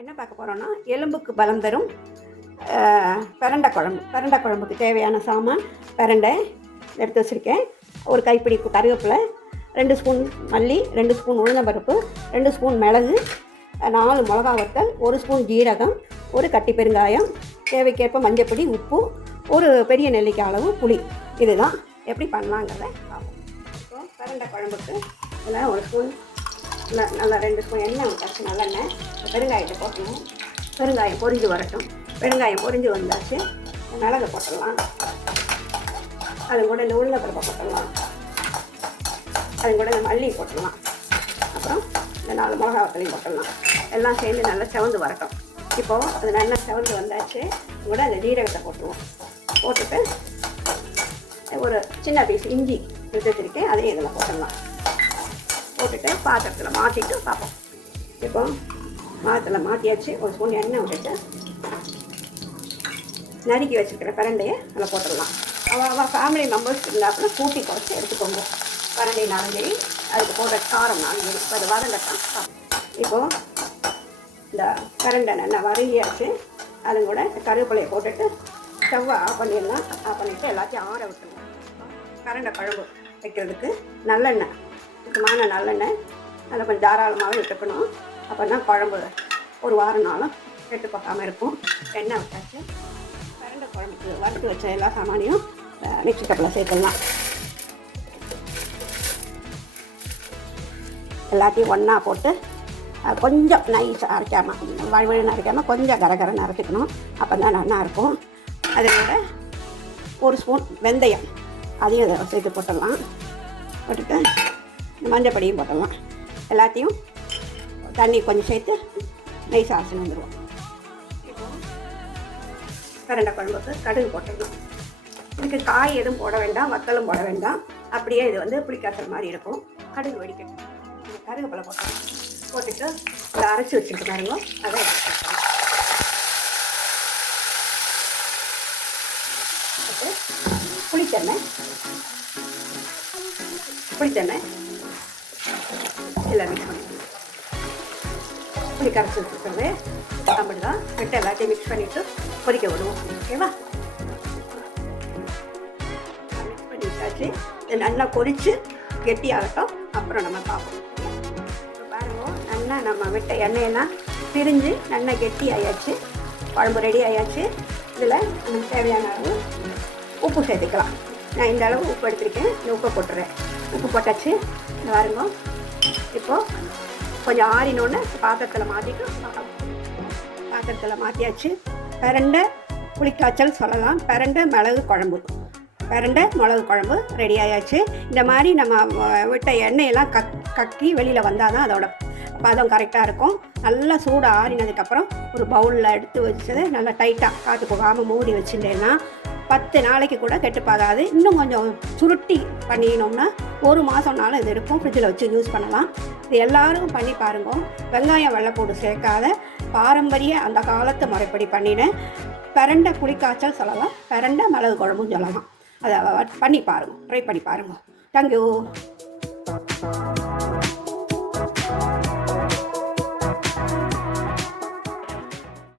என்ன பார்க்க போகிறோன்னா எலும்புக்கு பலம் தரும் பிரண்டை குழம்பு. பிரண்டை குழம்புக்கு தேவையான சாமான் பிரண்டை எடுத்து வச்சுருக்கேன், ஒரு கைப்பிடி கருவேப்பிலை, 2 ஸ்பூன் மல்லி, 2 ஸ்பூன் உளுந்தம்பருப்பு, 2 ஸ்பூன் மிளகு, 4 மிளகா வத்தல், 1 ஸ்பூன் ஜீரகம், ஒரு கட்டி பெருங்காயம், தேவைக்கேற்ப மஞ்சப்பொடி, உப்பு, ஒரு பெரிய நெல்லிக்காய் அளவு புளி. இதுதான் எப்படி பண்ணலாங்கிறத பார்ப்போம். இப்போ பிரண்டை குழம்புக்கு இதில் 1 ஸ்பூன் நல்லா 2 ஸ்பூன் எண்ணெய் ஊற்றாச்சு, நல்லெண்ணெய். பெருங்காயத்தை போட்டணும், பெருங்காயம் பொரிஞ்சு வரட்டும். பெருங்காயம் பொரிஞ்சு வந்தாச்சு, மிளகு போட்டுடலாம். அது கூட இந்த உளுந்தம்பருப்பை போட்டுடலாம், அது கூட இந்த மல்லி போட்டுடலாம், அப்புறம் இந்த 4 மிளகா வத்தலையும் போட்டுடலாம். எல்லாம் சேர்ந்து நல்லா செவந்து வரட்டும். இப்போது அது நல்லா செவந்து வந்தாச்சு, கூட அந்த ஜீரகத்தை போட்டுருவோம். போட்டுட்டு ஒரு சின்ன பீஸ் இஞ்சி எடுத்து வச்சுருக்கேன், அதையும் இதில் போட்டுடலாம். போட்டுட்டு பாத்திரத்தில் மாற்றிட்டு பார்ப்போம். இப்போ பாத்திரத்தில் மாற்றியாச்சு, 1 ஸ்பூன் எண்ணெய் விட்டுட்டு நறுக்கி வச்சுருக்கிற பிரண்டையை அதில் போட்டுடலாம். அவள் ஃபேமிலி மெம்பர்ஸ் இருந்தாப்புல கூட்டி குறைச்சி எடுத்துக்கோங்க. பிரண்டை 4 அதுக்கு போடுற காரம் 4. இப்போ அது வதங்கத்தான். இப்போது இந்த பிரண்டை நல்லா வதங்கியாச்சு, அது கூட கருவேப்பிலையை போட்டுட்டு ஸ்டவ்வை ஆஃப் பண்ணிடலாம். ஆஃப் பண்ணிவிட்டு எல்லாத்தையும் ஆற விட்டுருவோம். பிரண்டை குழம்பு வைக்கிறதுக்கு நல்லெண்ணெய், சுத்தமான நல்லெண்ணெய் அதில் கொஞ்சம் தாராளமாகவே விட்டுக்கணும். அப்போ தான் குழம்பு ஒரு வாரம் நாளும் கெட்டு போகாமல் இருக்கும். எண்ணெய் விட்டாச்சு, பிரண்டை குழம்புக்கு வறுத்து வச்ச எல்லா சாமானையும் மிக்ஸி கப்பில் சேர்த்துடலாம். எல்லாத்தையும் ஒன்றா போட்டு கொஞ்சம் நைஸாக அரைக்காமல், வழுவழுன்னு அரைக்காமல் கொஞ்சம் கரகரன்னு அரைச்சிக்கணும். அப்போ தான் நல்லா இருக்கும். அதோட 1 ஸ்பூன் வெந்தயம், அதையும் சேர்த்து போட்டுடலாம். போட்டுட்டு மஞ்சப்பொடியும் போட்டுடலாம். எல்லாத்தையும் தண்ணி கொஞ்சம் சேர்த்து நைஸாக அரைச்சின்னு வந்துடுவோம். இப்போது பிரண்டை குழம்புக்கு கடுகு போட்டுடலாம். இதுக்கு காய் எதுவும் போட வேண்டாம், வத்தலும் போட வேண்டாம். அப்படியே இது வந்து புளிக்காய்ச்சல் மாதிரி இருக்கும். கடுகு வெடிக்கட்டும். கருவேப்பிலை போட்டுடலாம். போட்டுட்டு அதை அரைச்சி வச்சுட்டு பாருங்க, அதை போட்டு புளித்தெண்ணெய் இதில் மிக்ஸ் பண்ணிக்கணும். புளி கரைச்சி வச்சுருக்கிறது அப்படி தான் விட்டு எல்லாத்தையும் மிக்ஸ் பண்ணிவிட்டு கொதிக்க விடுவோம். ஓகேவா? மிக்ஸ் பண்ணி விட்டாச்சு. இது நல்லா கொதித்து கெட்டியாகட்டும், அப்புறம் நம்ம பார்ப்போம். இப்போ பாருங்கள், நல்லா நம்ம விட்ட எண்ணெயெல்லாம் பிரிஞ்சு நல்லா கெட்டி ஆயாச்சு. குழம்பு ரெடி ஆயாச்சு. இதில் நமக்கு தேவையான அளவு உப்பு சேர்த்துக்கலாம். நான் இந்த அளவு உப்பு எடுத்துருக்கேன், இந்த உப்பை போட்டுறேன். உப்பு போட்டாச்சு. இந்த பாருங்க, இப்போது கொஞ்சம் ஆறினோன்னு பாத்திரத்தில் மாற்றிட்டு பாத்திரத்தில் மாற்றியாச்சு. பிரண்டை புளிக்காய்ச்சல் சொல்லலாம், பிரண்டை மிளகு குழம்பு, பிரண்டை மிளகு குழம்பு ரெடி ஆயாச்சு. இந்த மாதிரி நம்ம விட்ட எண்ணெயெல்லாம் கக்கி வெளியில் வந்தால் தான் அதோட பதம் கரெக்டாக இருக்கும். நல்லா சூடு ஆறினதுக்கப்புறம் ஒரு பவுலில் எடுத்து வச்சது நல்லா டைட்டாக காற்று போகாமல் மூடி வச்சுட்டேன்னா 10 நாளைக்கு கூட கெட்டுப்பாகாது. இன்னும் கொஞ்சம் சுருட்டி பண்ணினோம்னா 1 மாதம்னாலும் இது இருக்கும். ஃப்ரிட்ஜில் வச்சு யூஸ் பண்ணலாம். இது எல்லோரும் பண்ணி பாருங்க. வெங்காயம் வெள்ளைப்பூடு சேர்க்காத பாரம்பரிய அந்த காலத்து முறைப்படி பண்ணினேன் பிரண்டை புளிக்காய்ச்சல் சொல்லலாம், பிரண்டை மிளகு குழம்பும் சொல்லலாம். அதை பண்ணி பாருங்கள், ட்ரை பண்ணி பாருங்கள். தேங்க்யூ.